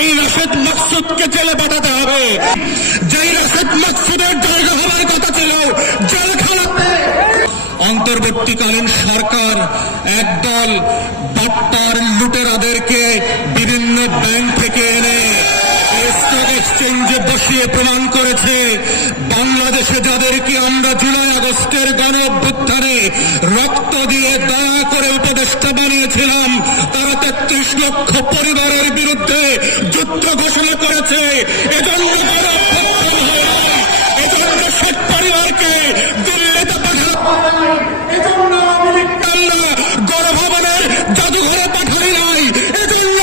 এই রাশেদ মাকসুদকে জেলে পাঠাতে হবে। যেই রাশেদ মাকসুদের জায়গা হওয়ার কথা ছিল জেলখানাতে। অন্তর্বর্তীকালীন সরকার একদল বাট্টার লুটেরাদেরকে বিভিন্ন ব্যাংক থেকে এনে স্টক এক্সচেঞ্জে বসিয়ে প্রমাণ করেছে বাংলাদেশে যাদেরকে আমরা জুলাই আগস্টের গণ অভ্যুত্থানে রক্ত দিয়ে দয়া করে উপদেষ্টা বানিয়েছিলাম তারা ৩৩ লক্ষ পরিবারের বিরুদ্ধে যুদ্ধ ঘোষণা করেছে। এজন্য এজন্য শেখ পরিবারকে দিল্লিতে পাঠানো, এজন্য গণভবনের জাদুঘরে পাঠানো নাই, এজন্য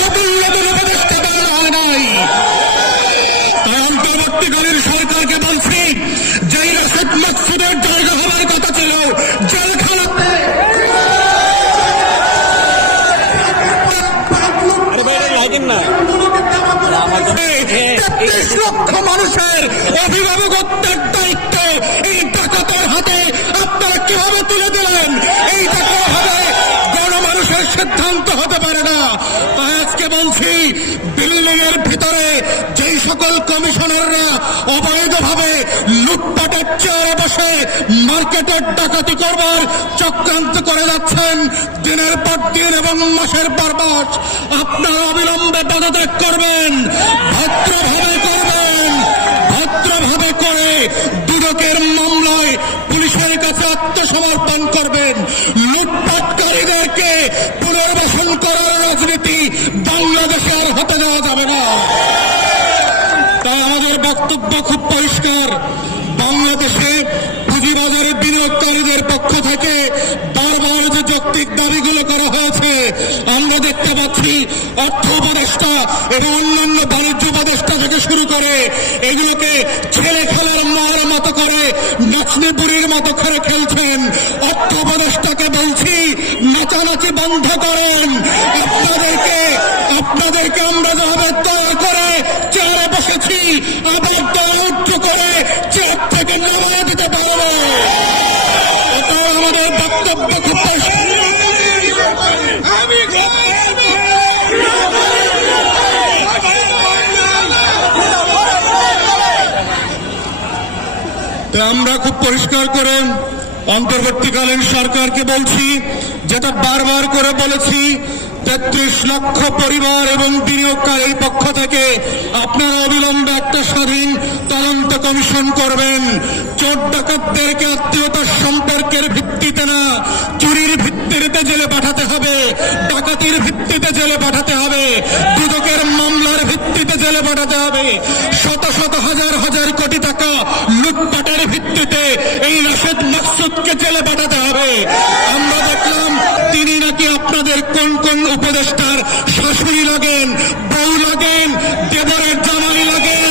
নতুন নতুন উপদেষ্টা বানানো হয় নাই। অন্তর্বর্তীকালীন সরকারকে বলছি যেই রাশেদ মাকসুদের জায়গা হওয়ার কথা ছিল জেলখানাতে। ৩৩ লক্ষ মানুষের অভিভাবকত্বের দায়িত্ব এই ডাকাতের হাতে আপনারা কিভাবে তুলে দিলেন? এই ডাকাত হবে গণমানুষের সিদ্ধান্ত হতে পারে না। তাই আজকে বলছি বিল্ডিং এর ভিতরে যেই সকল কমিশনাররা অবৈধভাবে লুটপাটের চেয়ারে বসে মার্কেটের ডাকাতি করবার চক্রান্ত করে যাচ্ছেন দিনের পর দিন এবং মাসের পর মাস, আপনারা অবিলম্বে পদত্যাগ করবেন, ভদ্রভাবে করবেন, ভদ্রভাবে করে দুদকের মামলায় পুলিশের কাছে আত্মসমর্পণ করবেন। লুটপাটকারীদেরকে পুনর্বাসন করার রাজনীতি বাংলাদেশে আর হতে দেওয়া যাবে না। তাই আমাদের বক্তব্য খুব পরিষ্কার, বাংলাদেশে পুঁজিবাজারে বিনিয়োগকারীদের পক্ষ থেকে বারবার যে যৌক্তিক দাবিগুলো করা হয়েছে আমরা দেখতে পাচ্ছি অর্থ উপদেষ্টা এবং অন্যান্য বাণিজ্য উপদেষ্টা থেকে শুরু করে এগুলোকে ছেলে খেলার মার মতো করে নাচনি বুড়ির মতো করে খেলছেন। অর্থ উপদেষ্টাকে বলছি নাচানাচি বন্ধ করেন। আপনাদেরকে আমরা যেভাবে দয়া করে চেয়ারে বসেছি আবার দয়া উচ্চ করে চেয়ার থেকে নামিয়ে দিতে পারবো। এটা আমাদের বক্তব্য খুব আমরা খুব পরিষ্কার করে অন্তর্বর্তীকালীন সরকারকে বলছি, যেটা বারবার করে বলেছি, ৩৩ লক্ষ পরিবার এবং বিনিয়োগকারীর পক্ষ থেকে আপনারা অবিলম্বে একটা স্বাধীন তদন্ত কমিশন করবেন। চোর ডাকাতদেরকে আত্মীয়তার সম্পর্কের ভিত্তিতে না, চুরির ভিত্তিতে জেলে পাঠাতে হবে, ডাকাতির ভিত্তিতে জেলে পাঠাতে হবে, দুদকের মামলার ভিত্তিতে জেলে পাঠাতে হবে। শত শত হাজার হাজার কোটি টাকা লুটপাটের ভিত্তিতে এই রাশেদ মাকসুদকে জেলে পাঠাতে হবে। আমরা দেখলাম তিনি নাকি আপনাদের কোন কোন উপদেষ্টার শাশুড়ি লাগেন, বউ লাগেন, দেবরের জামাই লাগেন,